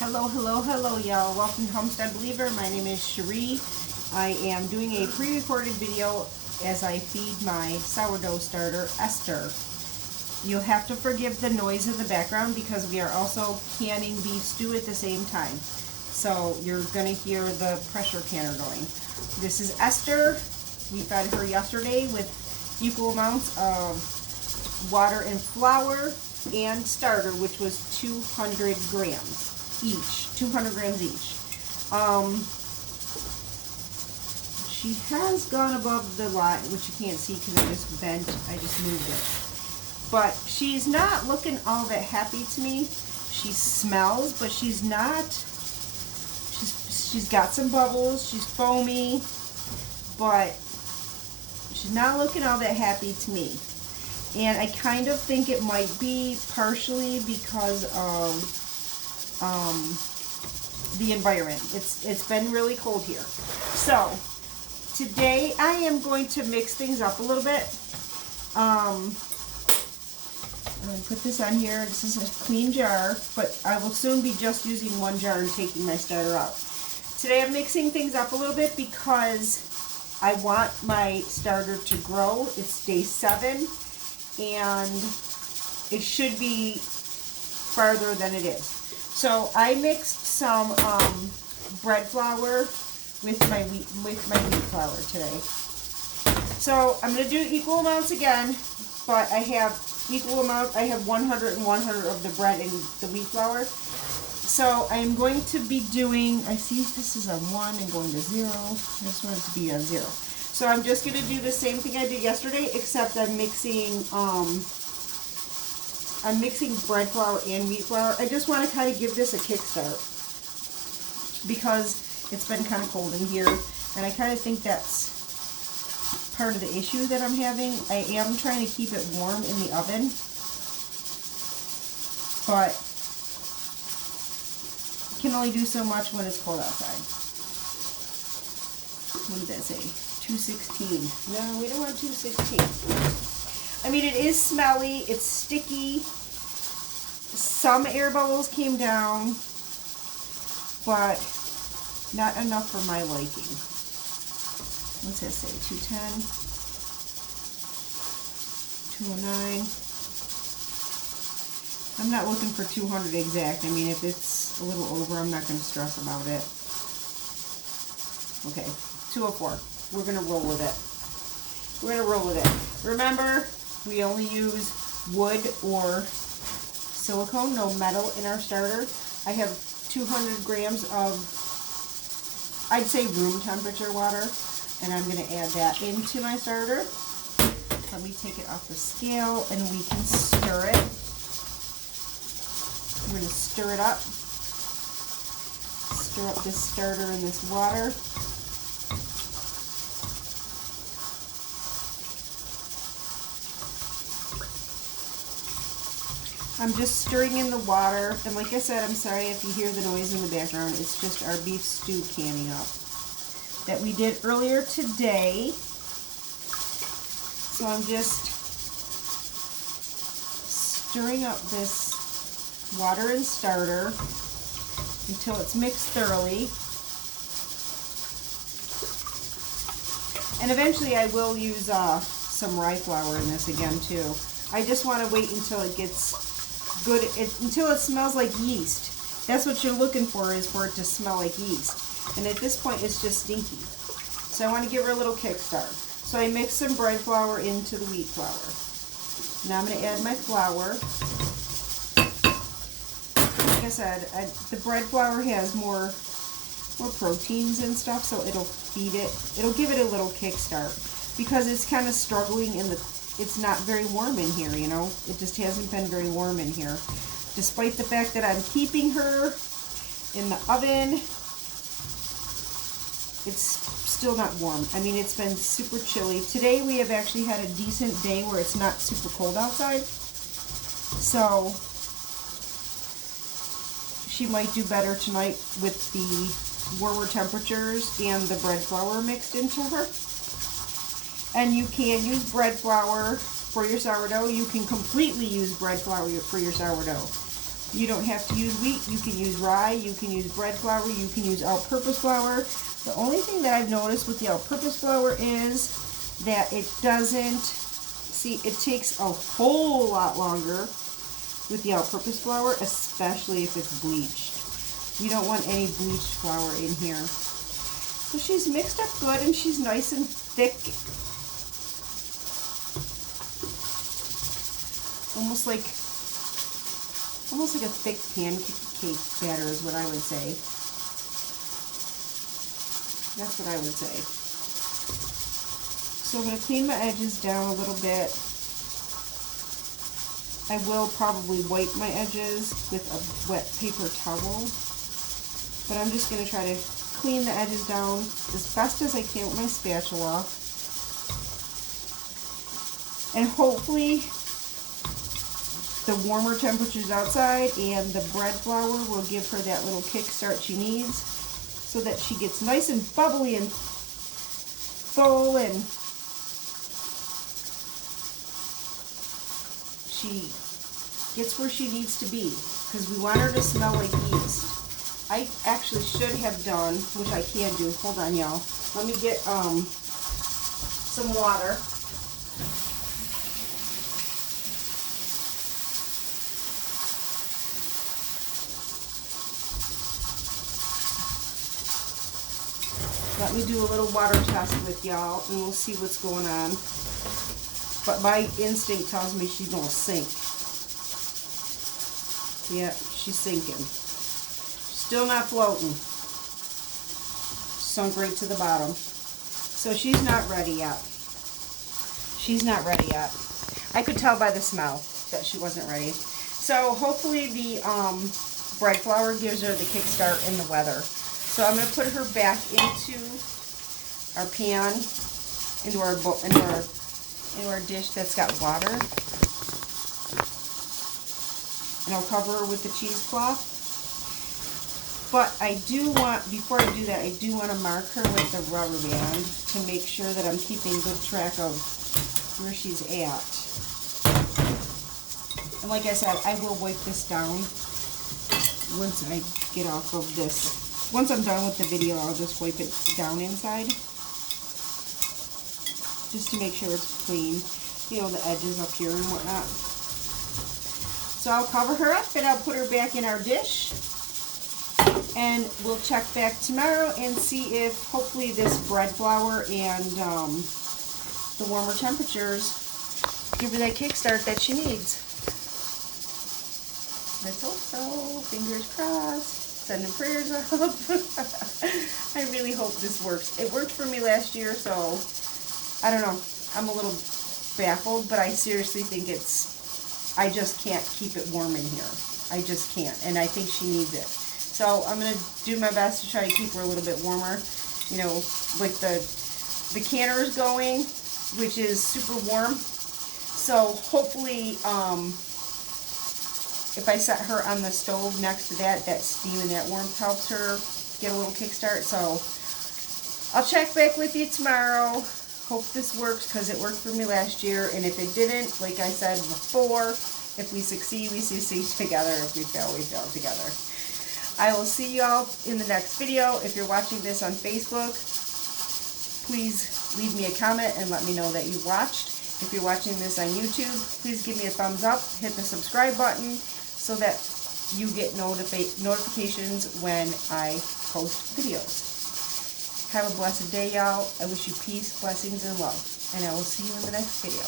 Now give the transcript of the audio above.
Hello, hello, hello, y'all. Welcome to Homestead Believer. My name is Cherie. I am doing a pre-recorded video as I feed my sourdough starter, Esther. You'll have to forgive the noise in the background because we are also canning beef stew at the same time. So you're going to hear the pressure canner going. This is Esther. We fed her yesterday with equal amounts of water and flour and starter, which was 200 grams. Each, 200 grams each. She has gone above the line, which you can't see because I just moved it. But she's not looking all that happy to me. She smells, but she's not, she's got some bubbles, she's foamy, but she's not looking all that happy to me. And I kind of think it might be partially because of the environment. It's been really cold here. So today I am going to mix things up a little bit. I'm going to put this on here. This is a clean jar, but I will soon be just using one jar and taking my starter out. Today I'm mixing things up a little bit because I want my starter to grow. It's day 7 and it should be farther than it is. So I mixed some bread flour with my wheat flour today. So I'm going to do equal amounts again, but I have equal amount. I have 100 and 100 of the bread and the wheat flour. So I'm going to be doing, I see this is on 1 and going to 0. I just want it to be on 0. So I'm just going to do the same thing I did yesterday, except I'm mixing bread flour and wheat flour. I just want to kind of give this a kickstart because it's been kind of cold in here, and I kind of think that's part of the issue that I'm having. I am trying to keep it warm in the oven, but can only do so much when it's cold outside. What did that say? 216. No, we don't want 216. I mean, it is smelly, it's sticky, some air bubbles came down, but not enough for my liking. What's that say? 210, 209. I'm not looking for 200 exact. I mean, if it's a little over, I'm not going to stress about it. Okay, 204. We're going to roll with it. We're going to roll with it. Remember, we only use wood or silicone, no metal in our starter. I have 200 grams of, I'd say, room temperature water, and I'm going to add that into my starter. Let me take it off the scale and we can stir it. I'm going to stir it up. Stir up this starter in this water. I'm just stirring in the water, and like I said, I'm sorry if you hear the noise in the background. It's just our beef stew canning up that we did earlier today. So I'm just stirring up this water and starter until it's mixed thoroughly. And eventually I will use some rye flour in this again too. I just want to wait until it gets good, until it smells like yeast. That's what you're looking for, is for it to smell like yeast. And at this point it's just stinky. So I want to give her a little kickstart. So I mixed some bread flour into the wheat flour. Now I'm going to add my flour. Like I said, the bread flour has more proteins and stuff, so it'll feed it. It'll give it a little kickstart because it's kind of struggling in the. It's not very warm in here, you know. It just hasn't been very warm in here. Despite the fact that I'm keeping her in the oven, it's still not warm. I mean, it's been super chilly. Today we have actually had a decent day where it's not super cold outside. So she might do better tonight with the warmer temperatures and the bread flour mixed into her. And you can use bread flour for your sourdough. You can completely use bread flour for your sourdough. You don't have to use wheat. You can use rye. You can use bread flour. You can use all-purpose flour. The only thing that I've noticed with the all-purpose flour is that it doesn't, see, it takes a whole lot longer with the all-purpose flour, especially if it's bleached. You don't want any bleached flour in here. So she's mixed up good and she's nice and thick. Almost like a thick pancake batter is what I would say. That's what I would say. So I'm going to clean my edges down a little bit. I will probably wipe my edges with a wet paper towel. But I'm just going to try to clean the edges down as best as I can with my spatula. And hopefully the warmer temperatures outside and the bread flour will give her that little kickstart she needs so that she gets nice and bubbly and full and she gets where she needs to be, because we want her to smell like yeast. I actually should have done, which I can do, hold on y'all, let me get some water. Let me do a little water test with y'all and we'll see what's going on. But my instinct tells me she's gonna sink. Yeah, she's sinking. Still not floating. Sunk right to the bottom. So she's not ready yet. She's not ready yet. I could tell by the smell that she wasn't ready. So hopefully the bread flour gives her the kickstart in the weather. So I'm going to put her back into our pan, into our dish that's got water. And I'll cover her with the cheesecloth. But I do want, before I do that, I do want to mark her with the rubber band to make sure that I'm keeping good track of where she's at. And like I said, I will wipe this down once I get off of this. Once I'm done with the video, I'll just wipe it down inside. Just to make sure it's clean. You know, the edges up here and whatnot. So I'll cover her up and I'll put her back in our dish. And we'll check back tomorrow and see if hopefully this bread flour and the warmer temperatures give her that kickstart that she needs. Let's hope so. Fingers crossed. Sending prayers up. I really hope this works. It worked for me last year, so I don't know. I'm a little baffled, but I seriously think I just can't keep it warm in here. I just can't, and I think she needs it. So I'm going to do my best to try to keep her a little bit warmer. You know, like the canner is going, which is super warm. So hopefully, if I set her on the stove next to that steam and that warmth helps her get a little kickstart. So I'll check back with you tomorrow. Hope this works, because it worked for me last year. And if it didn't, like I said before, if we succeed, we succeed together. If we fail together. I will see y'all in the next video. If you're watching this on Facebook, please leave me a comment and let me know that you watched. If you're watching this on YouTube, please give me a thumbs up, hit the subscribe button so that you get notifications when I post videos. Have a blessed day, y'all. I wish you peace, blessings, and love. And I will see you in the next video.